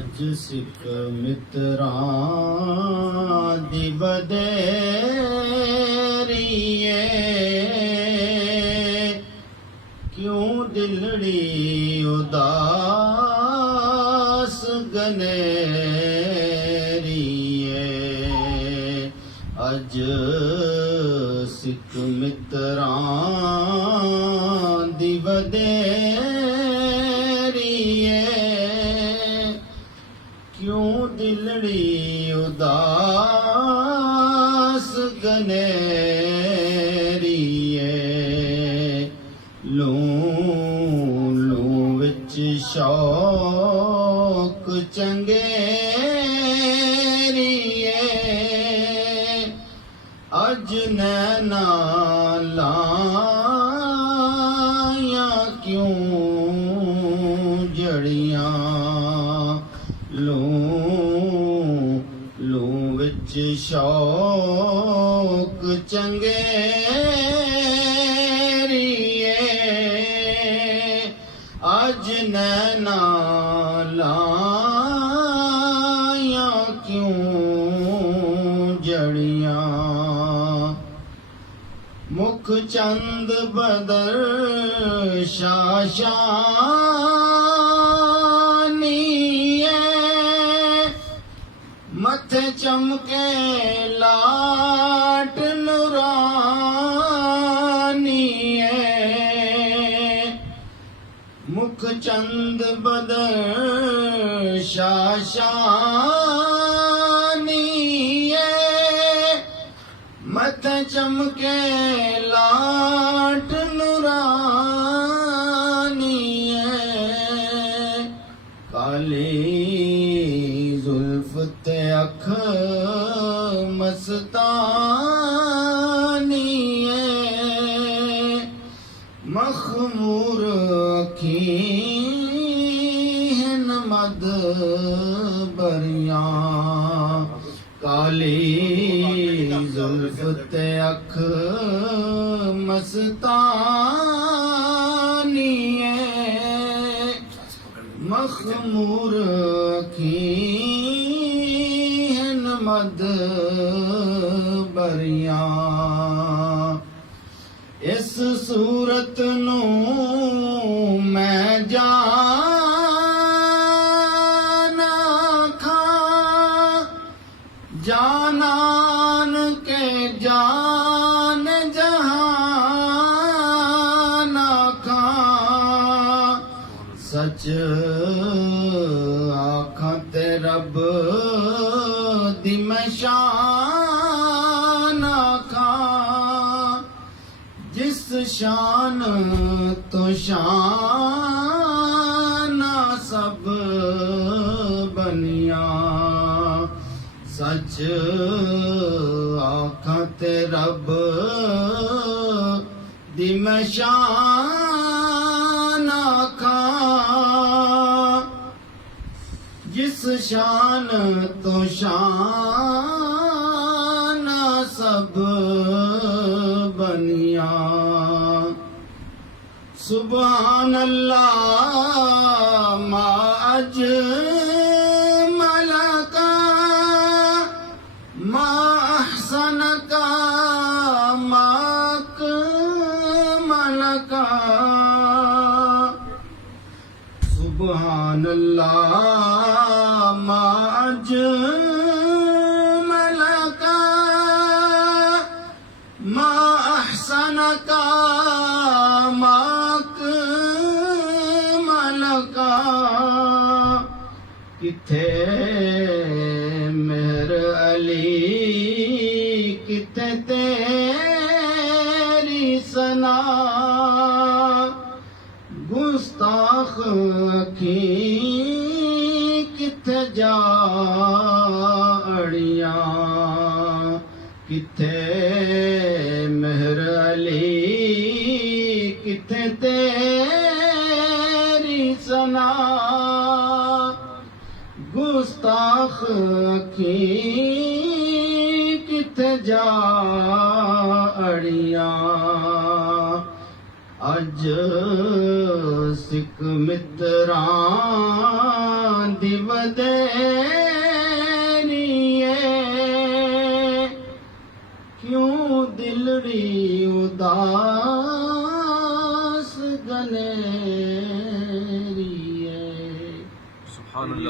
ਅਜ ਸਿੱਖ ਮਿੱਤਰਾਂ ਦੀ ਵਧੇਰੀਏ, ਕਿਉਂ ਦਿਲੜੀ ਉਦਾਸ ਗਨੇਰੀਏ। ਅਜ ਸਿੱਖ ਮਿੱਤਰਾਂ ਦੀ ਵਧੇਰੀਏ, ਕਿਉਂ ਦਿਲੜੀ ਉਦਾਸ ਗਨੇਰੀਏ। ਲੂੰ ਲੂੰ ਵਿੱਚ ਸ਼ੌਕ ਚੰਗੇਰੀਏ, ਅਜ ਨੈਣਾ ਲਾਇਆ ਕਿਉਂ ਜੜੀਆਂ। ਲੂੰ ਲੂੰ ਵਿੱਚ ਸ਼ੌਕ ਚੰਗੇਰੀਏ, ਅਜ ਨੈਣਾ ਲਾਇਆ ਕਿਉਂ ਜੜੀਆਂ। ਮੁਖ ਚੰਦ ਬਦਰ ਸ਼ਾਸ਼ਾਨੀਏ, ਮੱਥੇ ਚਮਕੇ ਲਾਟ ਨੂਰਾਨੀਏ। ਮੁਖ ਚੰਦ ਬਦਰ ਸ਼ਾਸ਼ਾਨੀਏ, ਮੱਥੇ ਚਮਕੇ ਲਾਟ ਨੂਰਾਨੀਏ। ਕਾਲੀ ਜ਼ੁਲਫ ਤੇ ਅੱਖ ਮਸਤਾਨੀਏ, ਮਖਮੂਰ ਅੱਖੀਂ ਮਦ ਬਰੀਆਂ। ਕਾਲੀ ਜ਼ੁਲਫ ਤੇ ਅੱਖ ਮਸਤਾਨੀਏ, ਮਖਮੂਰ ਅੱਖੀਂ ਮਦ ਬਰੀਆਂ। ਇਸ ਸੂਰਤ ਨੂੰ ਮੈਂ ਜਾਨਾ ਖਾਂ, ਜਾਨਾਨ ਕੇ ਜਾਨ ਜਹਾਨ ਆਖਾਂ। ਸੱਚ ਆਖਾਂ ਤੇ ਰੱਬ ਦੀ ਮੈਂ ਸ਼ਾਨ ਆਖਾਂ, ਜਿਸ ਸ਼ਾਨ ਤੋਂ ਸ਼ਾਨ ਸਭ ਬਨੀਆਂ। ਸੱਚ ਆਖਾਂ ਤੇ ਰੱਬ ਦੀ ਮੈਂ ਸ਼ਾਨ ਆਖਾਂ, ਜਿਸ ਸ਼ਾਨ ਤੋਂ ਸ਼ਾਨ ਸਭ ਬਨੀਆਂ। ਸੁਭਾਨ ਅੱਲਾਹ ਮਾ ਅਜਮਲ ਕਾ, ਮਾ ਅਹਸਨ ਕਾ, ਮਾ ਅਕਮਲ ਕਾ। ਸੁਭਾਨ ਅੱਲਾਹ ਮਾ ਅਜਮਲ ਕਾ, ਮਾ ਅਹਸਨ ਕਾ, ਮਾ ਅਕਮਲ ਕਾ। ਕਿੱਥੇ ਮੇਹਰ ਅਲੀ, ਕਿੱਥੇ ਤੇਰੀ ਸਨਾ। ਗੁਸਤਾਖ ਅੱਖੀਂ ਕਿੱਥੇ ਜਾ ਅੜੀਆਂ। ਕਿੱਥੇ ਮੇਹਰ ਅਲੀ, ਕਿੱਥੇ ਤੇਰੀ ਸਨਾ। ਗੁਸਤਾਖ ਅੱਖੀਂ ਕਿੱਥੇ ਜਾ ਅੜੀਆਂ। ਅਜ ਸਿੱਖ ਮਿੱਤਰਾਂ ਦੀ ਬਦੇਰੀਏ ਕਿਉਂ ਦਿਲੜੀ ਉਦਾਸ ਗਨੇਰੀਏ। ਸੁਭਾਨ ਅੱਲਾਹ।